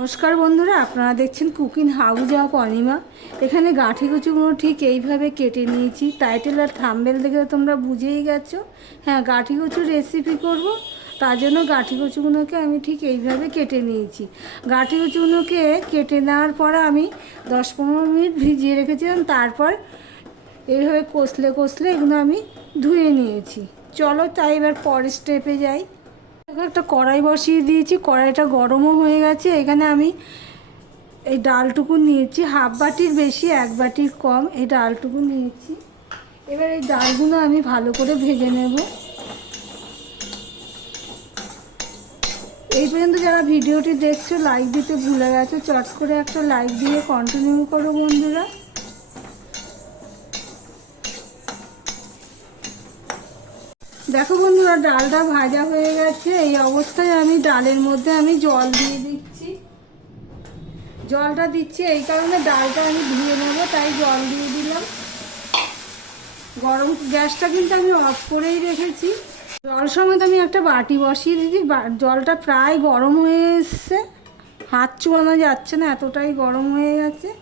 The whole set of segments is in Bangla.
নমস্কার বন্ধুরা, আপনারা দেখছেন কুকিং হাউস অফ অনিমা। এখানে গাঁঠি কুচিগুলো ঠিক এইভাবে কেটে নিয়েছি। টাইটেল আর থাম্বেল দেখে তোমরা বুঝেই গেছো। হ্যাঁ গাঁঠি কুচুর রেসিপি করব। তার জন্য গাঁঠি কুচুগুলোকে আমি ঠিক এইভাবে কেটে নিয়েছি। গাঁঠি কচুগুলোকে কেটে নেওয়ার পর আমি দশ পনেরো মিনিট ভিজিয়ে রেখেছিলাম। তারপর এইভাবে কষলে কষলে এগুলো আমি ধুয়ে নিয়েছি। চলো তাই এবার পরের স্টেপে যাই। একটা কড়াই বসিয়ে দিয়েছি, কড়াইটা গরমও হয়ে গেছে। এখানে আমি এই ডালটুকু নিয়েছি, হাফ বাটির বেশি, এক বাটির কম, এই ডালটুকু নিয়েছি। এবার এই ডালগুলো আমি ভালো করে ভেজে নেব। এই পর্যন্ত যারা ভিডিওটি দেখছ লাইক দিতে ভুলে গেছো, চট করে একটা লাইক দিয়ে কন্টিনিউ করো বন্ধুরা। দেখো বন্ধুরা, ডালটা ভাজা হয়ে গেছে। এই অবস্থায় আমি ডালের মধ্যে আমি জল দিয়ে দিচ্ছি। জলটা দিচ্ছি এই কারণে ডালটা আমি ধুয়ে নেব, তাই জল দিয়ে দিলাম। গরম গ্যাসটা কিন্তু আমি অফ করেই রেখেছি। জল সমেত আমি একটা বাটি বসিয়ে দিয়েছি। বা- জলটা প্রায় গরম হয়ে এসছে। হাত চুয়ানো যাচ্ছে না, এতটাই গরম হয়ে গেছে।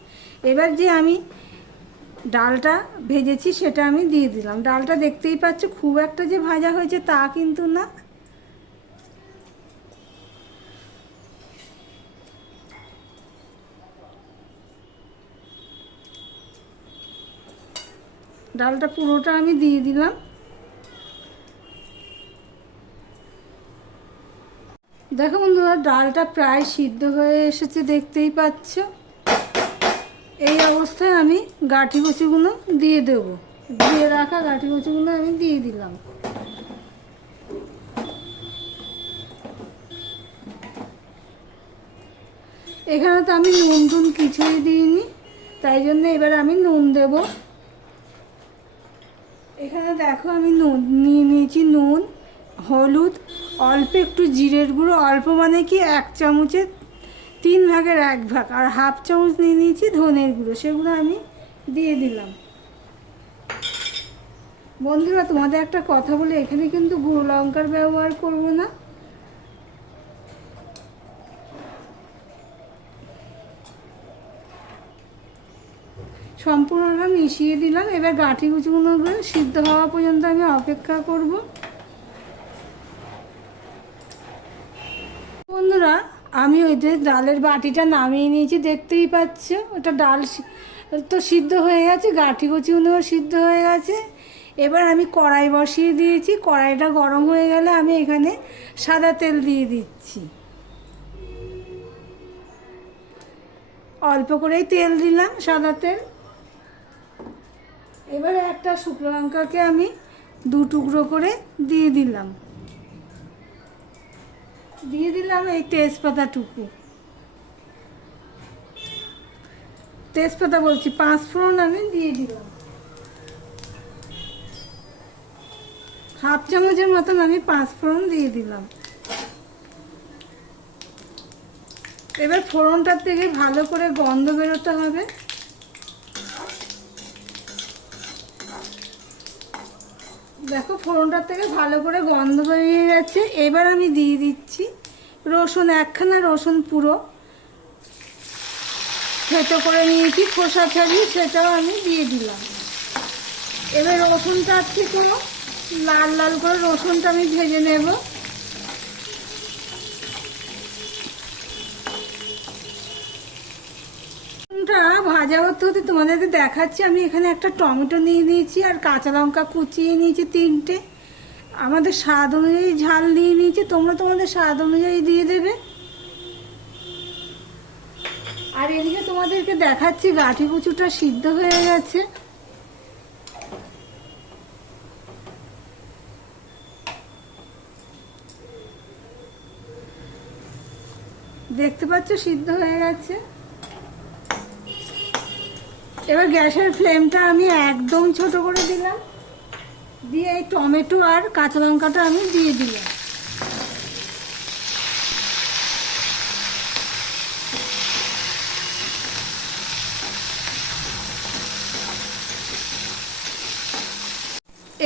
এবার যে আমি ডালটা ভেজেছি, সেটা আমি দিয়ে দিলাম। ডালটা দেখতেই পাচ্ছ, খুব একটা যে ভাজা হয়েছে তা কিন্তু না। ডালটা পুরোটা আমি দিয়ে দিলাম। দেখো বন্ধুরা, ডালটা প্রায় সিদ্ধ হয়ে এসেছে, দেখতেই পাচ্ছ। এই অবস্থায় আমি গাঁঠি কুচিগুলো দিয়ে দেব। দিয়ে রাখা গাঁঠি কুচিগুলো আমি দিয়ে দিলাম। এখানে তো আমি নুন টুন কিছুই দিইনি, তাই জন্য এবার আমি নুন দেব। এখানে দেখো আমি নুন, নিয়ে নিয়েছি নুন, হলুদ, অল্প একটু জিরের গুঁড়ো, অল্প মানে কি এক চামচের তিন ভাগের এক ভাগ, আর হাফ চামচ নিয়ে নিয়েছি ধনের গুঁড়ো, সেগুলো আমি দিয়ে দিলাম। বন্ধুরা, তোমাদের একটা কথা বলে, এখানে কিন্তু গুঁড়ো লঙ্কার ব্যবহার করব না। সম্পূর্ণটা মিশিয়ে দিলাম, এবার গাঁঠি কুচিগুলো সিদ্ধ হওয়া পর্যন্ত আমি অপেক্ষা করব। বন্ধুরা আমি ওই যে ডালের বাটিটা নামিয়ে নিয়েছি, দেখতেই পাচ্ছ? ওটা ডাল তো সিদ্ধ হয়ে গেছে, গাঁঠি কচিগুলোও সিদ্ধ হয়ে গেছে। এবার আমি কড়াই বসিয়ে দিয়েছি, কড়াইটা গরম হয়ে গেলে আমি এখানে সাদা তেল দিয়ে দিচ্ছি। অল্প করেই তেল দিলাম সাদা তেল। এবার একটা শুকনো লঙ্কাকে আমি দু টুকরো করে দিয়ে দিলাম। দিয়ে দিলাম এই তেজপাতাটুকু। তেজপাতা বলছি, পাঁচ ফোড়ন আমি দিয়ে দিলাম। হাফ চামচের মতন আমি পাঁচ ফোড়ন দিয়ে দিলাম। এবার ফোড়নটার থেকে ভালো করে গন্ধ বেরোতে হবে। দেখো ফোড়নটার থেকে ভালো করে গন্ধ বেরিয়ে গেছে। এবার আমি দিয়ে দিচ্ছি রসুন, একখানা রসুন পুরো। থেতো করে নিয়েছি, খোসা ছাড়িয়ে সেটাও আমি দিয়ে দিলাম। এবার রসুনটা থেকে লাল লাল করে রসুনটা আমি ভেজে নেব। রসুনটা ভাজা হতে হতে তোমাদেরকে দেখাচ্ছি। আমি এখানে একটা টমেটো নিয়ে নিয়েছি আর কাঁচা লঙ্কা কুচিয়ে নিয়েছি তিনটে। আমাদের স্বাদ অনুযায়ী ঝাল নিয়ে নিয়েছি। তোমরা তোমাদের স্বাদ অনুযায়ী দিয়ে দেবে। আর এদিকে তোমাদেরকে দেখাচ্ছি, গাঠি কুচুটা সিদ্ধ হয়ে গেছে। দেখতে পাচ্ছ, সিদ্ধ হয়ে গেছে। এবার গ্যাসের ফ্লেমটা আমি একদম ছোট করে দিলাম। দিয়ে এই টমেটো আর কাঁচা লঙ্কাটা আমি দিয়ে দিলাম।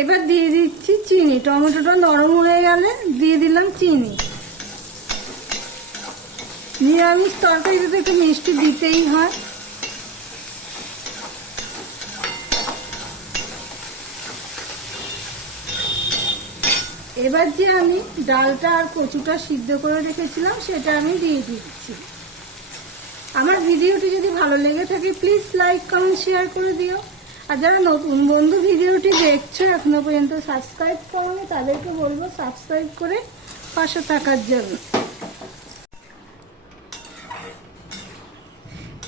এবার দিয়ে দিচ্ছি চিনি। টমেটোটা নরম হয়ে গেলে দিয়ে দিলাম চিনি। নিরামিষ তরকারিতে তো একটু মিষ্টি দিতেই হয়। এবার যে আমি ডালটা আর কচুটা সিদ্ধ করে রেখেছিলাম, সেটা আমি দিয়ে দিচ্ছি। আমার ভিডিওটি যদি ভালো লেগে থাকে প্লিজ লাইক কমেন্ট শেয়ার করে দিও। আর যারা নতুন বন্ধু ভিডিওটি দেখছ, এখনও পর্যন্ত সাবস্ক্রাইব করোনি, তাদেরকে বলব সাবস্ক্রাইব করে পাশে থাকার জন্য।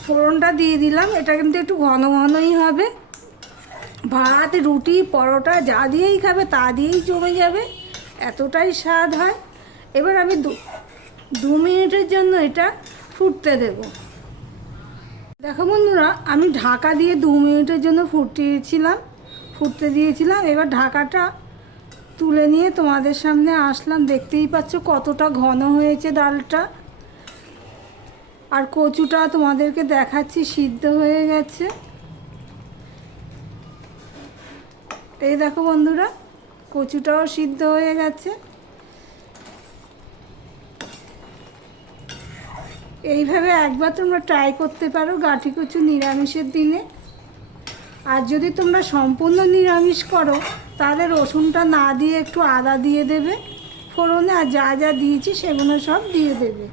ফোড়নটা দিয়ে দিলাম, এটা কিন্তু একটু ঘন ঘনই হবে। ভাত, রুটি, পরোটা, যা দিয়েই খাবে, তা দিয়েই জমে যাবে। এতটাই স্বাদ হয়। এবার আমি দু মিনিটের জন্য এটা ফুটতে দেব। দেখো বন্ধুরা, আমি ঢাকা দিয়ে দু মিনিটের জন্য ফুটিয়েছিলাম, ফুটতে দিয়েছিলাম। এবার ঢাকাটা তুলে নিয়ে তোমাদের সামনে আসলাম। দেখতেই পাচ্ছ কতটা ঘন হয়েছে ডালটা। আর কচুটা তোমাদেরকে দেখাচ্ছি, সিদ্ধ হয়ে গেছে। এই দেখো বন্ধুরা কচুটাও সিদ্ধ হয়ে গেছে। এইভাবে একবার তোমরা ট্রাই করতে পারো গাঠি কচু নিরামিষের দিনে। আর যদি তোমরা সম্পূর্ণ নিরামিষ করো, তাহলে রসুনটা না দিয়ে একটু আদা দিয়ে দেবে, ফোড়নে আর যা যা দিয়েছি সেগুলো সব দিয়ে দেবে।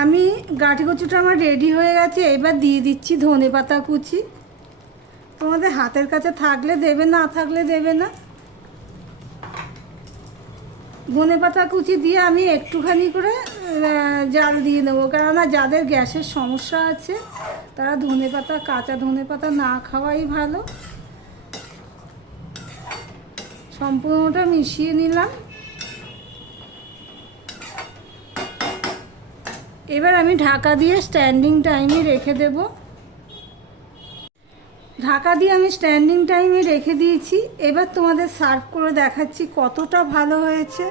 আমি গাঠি কচুটা আমার রেডি হয়ে গেছে, এবার দিয়ে দিচ্ছি ধনে পাতা কুচি। তোমাদের হাতের কাছে থাকলে দেবে না থাকলে দেবে না। ধনে পাতা কুচি দিয়ে আমি একটুখানি করে জাল দিয়ে নেব। কেননা যাদের গ্যাসের সমস্যা আছে, তারা ধনে পাতা, কাঁচা ধনে পাতা না খাওয়াই ভালো। সম্পূর্ণটা মিশিয়ে নিলাম। এবার আমি ঢাকা দিয়ে স্ট্যান্ডিং টাইমে রেখে দেব। ঢাকা দিয়ে আমি স্ট্যান্ডিং টাইমে রেখে দিয়েছি। এবার তোমাদের সার্ভ করে দেখাচ্ছি কতটা ভালো হয়েছে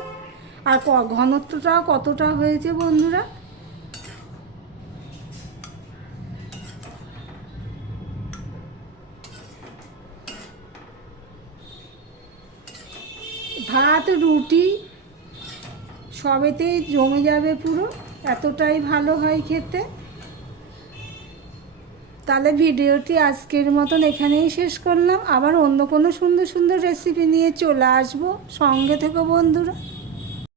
আর ঘনত্বটাও কতটা হয়েছে বন্ধুরা। ভাত, রুটি, সবেতেই জমে যাবে পুরো। এতটাই ভালো হয় খেতে। তাহলে ভিডিওটি আজকের মতন এখানেই শেষ করলাম। আবার অন্য কোনো সুন্দর সুন্দর রেসিপি নিয়ে চলে আসব। সঙ্গে থেকো বন্ধুরা।